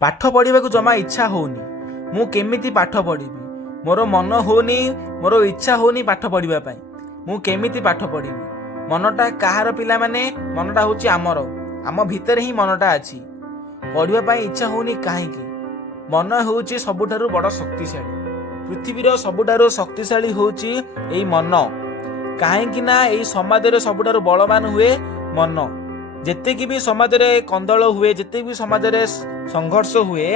ପାଠ ପଢ଼ିବାକୁ ଜମା ଇଚ୍ଛା ହେଉନି। ମୁଁ କେମିତି ପାଠ ପଢ଼ିବି? ମୋର ମନ ହେଉନି, ମୋର ଇଚ୍ଛା ହେଉନି ପାଠ ପଢ଼ିବା ପାଇଁ। ମୁଁ କେମିତି ପାଠ ପଢ଼ିବି? ମନଟା କାହାର ପିଲାମାନେ? ମନଟା ହେଉଛି ଆମର। ଆମ ଭିତରେ ହିଁ ମନଟା ଅଛି। ପଢ଼ିବା ପାଇଁ ଇଚ୍ଛା ହେଉନି କାହିଁକି? ମନ ହେଉଛି ସବୁଠାରୁ ବଡ଼ ଶକ୍ତିଶାଳୀ। ପୃଥିବୀର ସବୁଠାରୁ ଶକ୍ତିଶାଳୀ ହେଉଛି ଏଇ ମନ। କାହିଁକି ନା ଏଇ ସମାଜରେ ସବୁଠାରୁ ବଳବାନ ହୁଏ ମନ। ଯେତିକି ବି ସମାଜରେ କନ୍ଦଳ ହୁଏ, ଯେତିକି ବି ସମାଜରେ ସଂଘର୍ଷ ହୁଏ,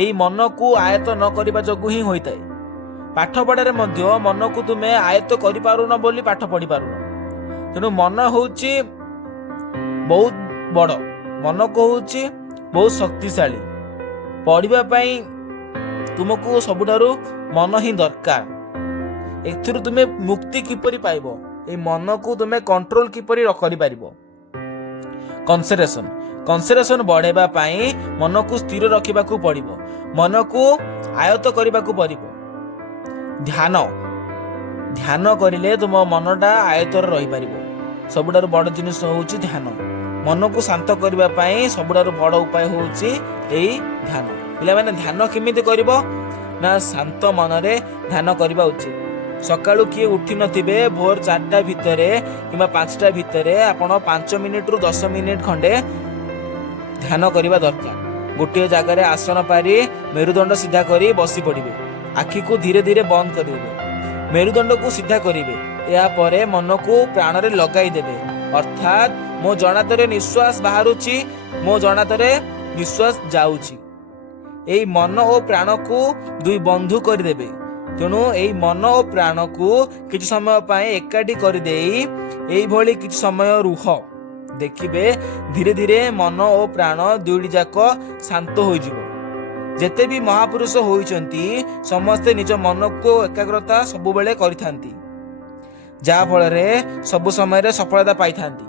ଏଇ ମନକୁ ଆୟତ୍ତ ନ କରିବା ଯୋଗୁଁ ହିଁ ହୋଇଥାଏ। ପାଠ ପଢ଼ାରେ ମଧ୍ୟ ମନକୁ ତୁମେ ଆୟତ୍ତ କରିପାରୁନ ବୋଲି ପାଠ ପଢ଼ି ପାରୁନ। ତେଣୁ ମନ ହେଉଛି ବହୁତ ବଡ଼, ମନକୁ ହେଉଛି ବହୁତ ଶକ୍ତିଶାଳୀ। ପଢ଼ିବା ପାଇଁ ତୁମକୁ ସବୁଠାରୁ ମନ ହିଁ ଦରକାର। ଏଥିରୁ ତୁମେ ମୁକ୍ତି କିପରି ପାଇବ? ଏଇ ମନକୁ ତୁମେ କଣ୍ଟ୍ରୋଲ କିପରି କରିପାରିବ? କନସେନ୍ଟ୍ରେସନ ବଢ଼ାଇବା ପାଇଁ ମନକୁ ସ୍ଥିର ରଖିବାକୁ ପଡ଼ିବ, ମନକୁ ଆୟତ୍ତ କରିବାକୁ ପଡ଼ିବ। ଧ୍ୟାନ କରିଲେ ତୁମ ମନଟା ଆୟତ୍ତରେ ରହିପାରିବ। ସବୁଠାରୁ ବଡ଼ ଜିନିଷ ହେଉଛି ଧ୍ୟାନ। ମନକୁ ଶାନ୍ତ କରିବା ପାଇଁ ସବୁଠାରୁ ବଡ଼ ଉପାୟ ହେଉଛି ଏଇ ଧ୍ୟାନ। ପିଲାମାନେ ଧ୍ୟାନ କେମିତି କରିବ? ନା ଶାନ୍ତ ମନରେ ଧ୍ୟାନ କରିବା ଉଚିତ। ସକାଳୁ କିଏ ଉଠି ନଥିବେ, ଭୋର 4ଟା ଭିତରେ କିମ୍ବା 5ଟା ଭିତରେ ଆପଣ 5 ମିନିଟରୁ 10 ମିନିଟ ଖଣ୍ଡେ ଧ୍ୟାନ କରିବା ଦରକାର। ଗୋଟିଏ ଜାଗାରେ ଆସନ ପାରି ମେରୁଦଣ୍ଡ ସିଧା କରି ବସି ପଡ଼ିବେ। ଆଖିକୁ ଧୀରେ ଧୀରେ ବନ୍ଦ କରିଦେବେ। ମେରୁଦଣ୍ଡକୁ ସିଧା କରିବେ। ଏହାପରେ ମନକୁ ପ୍ରାଣରେ ଲଗାଇ ଦେବେ। ଅର୍ଥାତ୍ ମୋ ଜଣାତରେ ନିଶ୍ୱାସ ବାହାରୁଛି, ମୋ ଜଣାତରେ ନିଶ୍ୱାସ ଯାଉଛି। ଏଇ ମନ ଓ ପ୍ରାଣକୁ ଦୁଇ ବନ୍ଧୁ କରିଦେବେ। ତେଣୁ ଏଇ ମନ ଓ ପ୍ରାଣକୁ କିଛି ସମୟ ପାଇଁ ଏକାଠି କରିଦେଇ ଏଇଭଳି କିଛି ସମୟ ରୁହ। ଦେଖିବେ ଧୀରେ ଧୀରେ ମନ ଓ ପ୍ରାଣ ଦୁଇଟି ଯାକ ଶାନ୍ତ ହୋଇଯିବ। ଯେତେ ବି ମହାପୁରୁଷ ହୋଇଛନ୍ତି ସମସ୍ତେ ନିଜ ମନକୁ ଏକାଗ୍ରତା ସବୁବେଳେ କରିଥାନ୍ତି, ଯାହା ଫଳରେ ସବୁ ସମୟରେ ସଫଳତା ପାଇଥାନ୍ତି।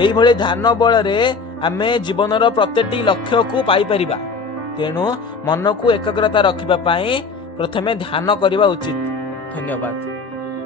ଏଇଭଳି ଧ୍ୟାନ ବଳରେ ଆମେ ଜୀବନର ପ୍ରତ୍ୟେକଟି ଲକ୍ଷ୍ୟକୁ ପାଇପାରିବା। ତେଣୁ ମନକୁ ଏକାଗ୍ରତା ରଖିବା ପାଇଁ ପ୍ରଥମେ ଧ୍ୟାନ କରିବା ଉଚିତ। ଧନ୍ୟବାଦ।